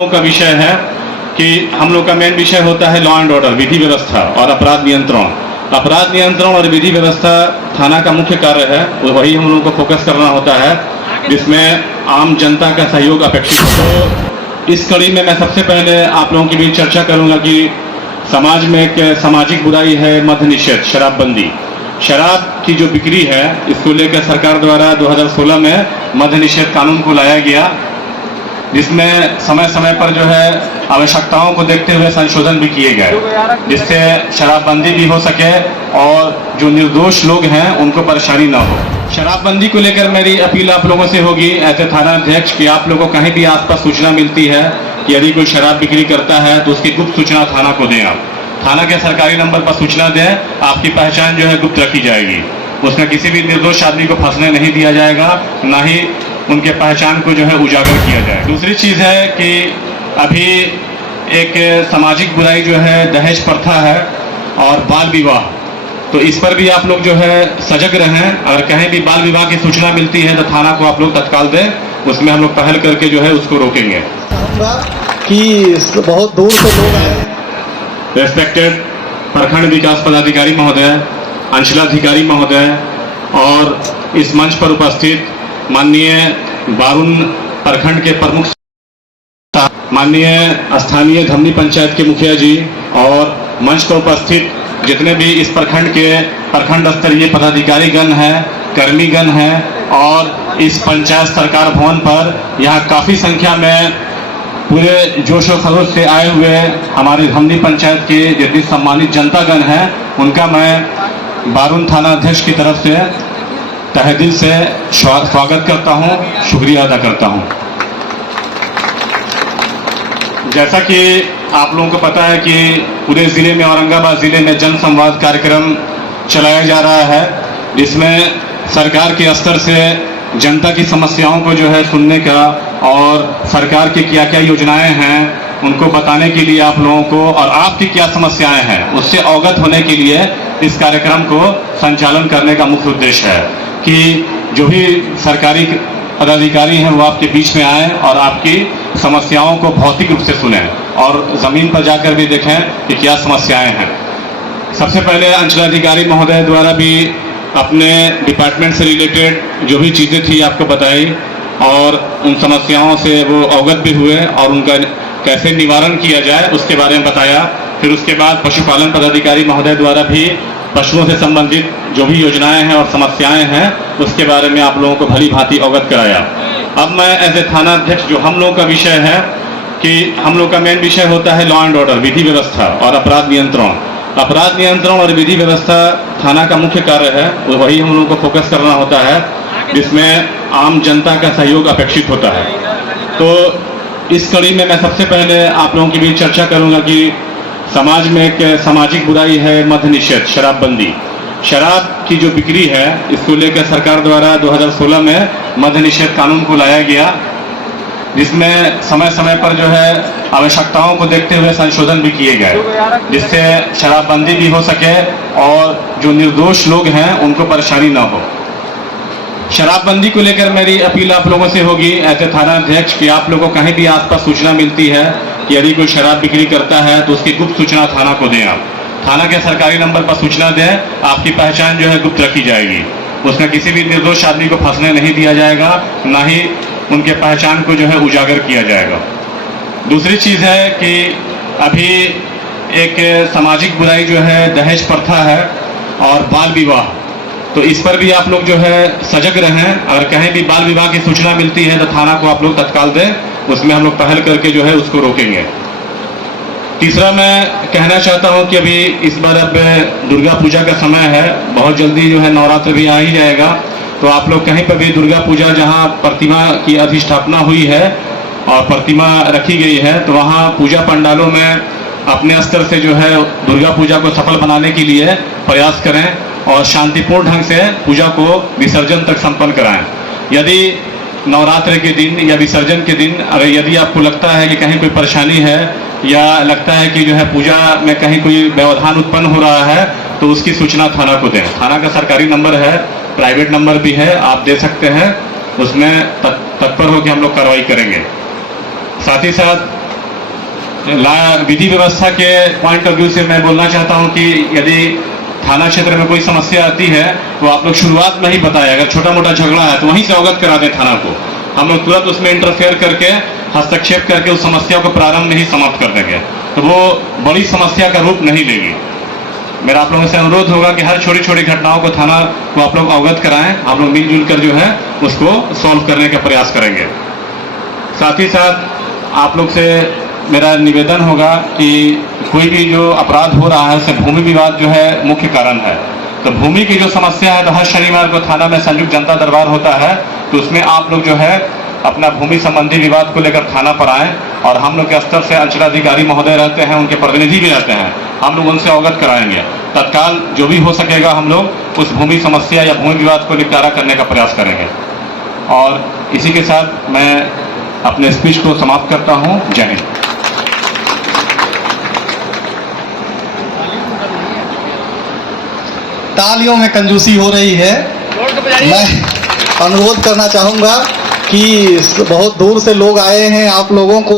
लोगों का विषय है कि हम लोग का मेन विषय होता है लॉ एंड ऑर्डर, विधि व्यवस्था और अपराध नियंत्रण। अपराध नियंत्रण और विधि व्यवस्था थाना का मुख्य कार्य है, वही हम लोगों को फोकस करना होता है, जिसमें आम जनता का सहयोग अपेक्षित है। तो इस कड़ी में मैं सबसे पहले आप लोगों के बीच चर्चा करूंगा कि समाज में एक सामाजिक बुराई है मद्य निषेध, शराबबंदी। शराब की जो बिक्री है, इसको लेकर सरकार द्वारा 2016 में मद्य निषेध कानून को लाया गया, जिसमें समय समय पर जो है आवश्यकताओं को देखते हुए संशोधन भी किए गए, जिससे शराबबंदी भी हो सके और जो निर्दोष लोग हैं उनको परेशानी ना हो। शराबबंदी को लेकर मेरी अपील आप लोगों से होगी ऐसे थाना अध्यक्ष कि आप लोगों को कहीं भी आसपास सूचना मिलती है कि यदि कोई शराब बिक्री करता है तो उसकी गुप्त सूचना थाना को दें। आप थाना के सरकारी नंबर पर सूचना दें, आपकी पहचान जो है गुप्त रखी जाएगी, उसमें किसी भी निर्दोष आदमी को फंसने नहीं दिया जाएगा, ना ही उनके पहचान को जो है उजागर किया जाए। दूसरी चीज़ है कि अभी एक सामाजिक बुराई जो है दहेज प्रथा है और बाल विवाह, तो इस पर भी आप लोग जो है सजग रहें। अगर कहीं भी बाल विवाह की सूचना मिलती है तो थाना को आप लोग तत्काल दें, उसमें हम लोग पहल करके जो है उसको रोकेंगे। कि बहुत दूर से लोग आए। रेस्पेक्टेड प्रखंड विकास पदाधिकारी महोदय, अंचलाधिकारी महोदय और इस मंच पर उपस्थित माननीय बारुन प्रखंड के प्रमुख, माननीय स्थानीय धमनी पंचायत के मुखिया जी और मंच पर उपस्थित जितने भी इस प्रखंड के प्रखंड स्तरीय पदाधिकारीगण हैं, कर्मीगण हैं और इस पंचायत सरकार भवन पर यहाँ काफ़ी संख्या में पूरे जोश और खरोश से आए हुए हमारे धमनी पंचायत के जितनी सम्मानित जनतागण हैं, उनका मैं बारुन थाना अध्यक्ष की तरफ से तहे दिल से स्वागत करता हूं, शुक्रिया अदा करता हूं। जैसा कि आप लोगों को पता है कि पूरे ज़िले में, औरंगाबाद ज़िले में जन संवाद कार्यक्रम चलाया जा रहा है, जिसमें सरकार के स्तर से जनता की समस्याओं को जो है सुनने का और सरकार की क्या क्या योजनाएं हैं उनको बताने के लिए आप लोगों को, और आपकी क्या समस्याएं हैं उससे अवगत होने के लिए इस कार्यक्रम को संचालन करने का मुख्य उद्देश्य है कि जो भी सरकारी पदाधिकारी हैं वो आपके बीच में आए और आपकी समस्याओं को भौतिक रूप से सुने और ज़मीन पर जाकर भी देखें कि क्या समस्याएं हैं। सबसे पहले अंचलाधिकारी महोदय द्वारा भी अपने डिपार्टमेंट से रिलेटेड जो भी चीज़ें थी आपको बताई और उन समस्याओं से वो अवगत भी हुए और उनका कैसे निवारण किया जाए उसके बारे में बताया। फिर उसके बाद पशुपालन पदाधिकारी महोदय द्वारा भी पशुओं से संबंधित जो भी योजनाएं हैं और समस्याएं हैं उसके बारे में आप लोगों को भली भांति अवगत कराया। अब मैं एज ए थाना अध्यक्ष, जो हम लोगों का विषय है कि हम लोग का मेन विषय होता है लॉ एंड ऑर्डर, विधि व्यवस्था और अपराध नियंत्रण। अपराध नियंत्रण और विधि व्यवस्था थाना का मुख्य कार्य है, वही हम लोगों को फोकस करना होता है, जिसमें आम जनता का सहयोग अपेक्षित होता है। तो इस कड़ी में मैं सबसे पहले आप लोगों के बीच चर्चा करूंगा कि समाज में एक सामाजिक बुराई है मद्य निषेध, शराबबंदी। शराब की जो बिक्री है, इसको लेकर सरकार द्वारा 2016 में मद्य निषेध कानून को लाया गया, जिसमें समय समय पर जो है आवश्यकताओं को देखते हुए संशोधन भी किए गए, जिससे शराबबंदी भी हो सके और जो निर्दोष लोग हैं उनको परेशानी ना हो। शराबबंदी को लेकर मेरी अपील आप लोगों से होगी ऐसे थाना अध्यक्ष कि आप लोगों को कहीं भी आसपास सूचना मिलती है कि यदि कोई शराब बिक्री करता है तो उसकी गुप्त सूचना थाना को दें। आप थाना के सरकारी नंबर पर सूचना दें, आपकी पहचान जो है गुप्त रखी जाएगी, उसमें किसी भी निर्दोष आदमी को फंसने नहीं दिया जाएगा, ना ही उनके पहचान को जो है उजागर किया जाएगा। दूसरी चीज़ है कि अभी एक सामाजिक बुराई जो है दहेज प्रथा है और बाल विवाह, तो इस पर भी आप लोग जो है सजग रहें। अगर कहीं भी बाल विवाह की सूचना मिलती है तो थाना को आप लोग तत्काल दें, उसमें हम लोग पहल करके जो है उसको रोकेंगे। तीसरा मैं कहना चाहता हूं कि अभी इस बार अब दुर्गा पूजा का समय है, बहुत जल्दी जो है नवरात्र भी आ ही जाएगा, तो आप लोग कहीं पर भी दुर्गा पूजा जहां प्रतिमा की अधिष्ठापना हुई है और प्रतिमा रखी गई है, तो वहां पूजा पंडालों में अपने स्तर से जो है दुर्गा पूजा को सफल बनाने के लिए प्रयास करें और शांतिपूर्ण ढंग से पूजा को विसर्जन तक संपन्न कराएं। यदि नवरात्र के दिन या विसर्जन के दिन अगर यदि आपको लगता है कि कहीं कोई परेशानी है या लगता है कि जो है पूजा में कहीं कोई व्यवधान उत्पन्न हो रहा है, तो उसकी सूचना थाना को दें। थाना का सरकारी नंबर है, प्राइवेट नंबर भी है, आप दे सकते हैं, उसमें तत्पर होकर हम लोग कार्रवाई करेंगे। साथ ही साथ विधि व्यवस्था के पॉइंट ऑफ व्यू से मैं बोलना चाहता हूं कि यदि थाना क्षेत्र में कोई समस्या आती है तो आप लोग शुरुआत में ही बताएं। अगर छोटा मोटा झगड़ा है तो वहीं से अवगत करा दें थाना को, हम लोग तुरंत उसमें इंटरफेयर करके हस्तक्षेप करके उस समस्या को प्रारंभ में ही समाप्त कर देंगे, तो वो बड़ी समस्या का रूप नहीं लेगी। मेरा आप लोगों से अनुरोध होगा कि हर छोटी छोटी घटनाओं को थाना को आप लोग अवगत कराएं, आप लोग मिलजुल कर जो है उसको सॉल्व करने का प्रयास करेंगे। साथ ही साथ आप लोग से मेरा निवेदन होगा कि कोई भी जो अपराध हो रहा है उससे भूमि विवाद जो है मुख्य कारण है, तो भूमि की जो समस्या है तो हर शनिवार को थाना में संयुक्त जनता दरबार होता है, तो उसमें आप लोग जो है अपना भूमि संबंधी विवाद को लेकर थाना पर आएं और हम लोग के स्तर से अंचलाधिकारी महोदय रहते हैं, उनके प्रतिनिधि भी रहते हैं, हम लोग उनसे अवगत कराएंगे। तत्काल जो भी हो सकेगा हम लोग उस भूमि समस्या या भूमि विवाद को निपटारा करने का प्रयास करेंगे। और इसी के साथ मैं अपने स्पीच को समाप्त करता हूँ। जय हिंद। तालियों में कंजूसी हो रही है। मैं अनुरोध करना चाहूंगा कि बहुत दूर से लोग आए हैं, आप लोगों को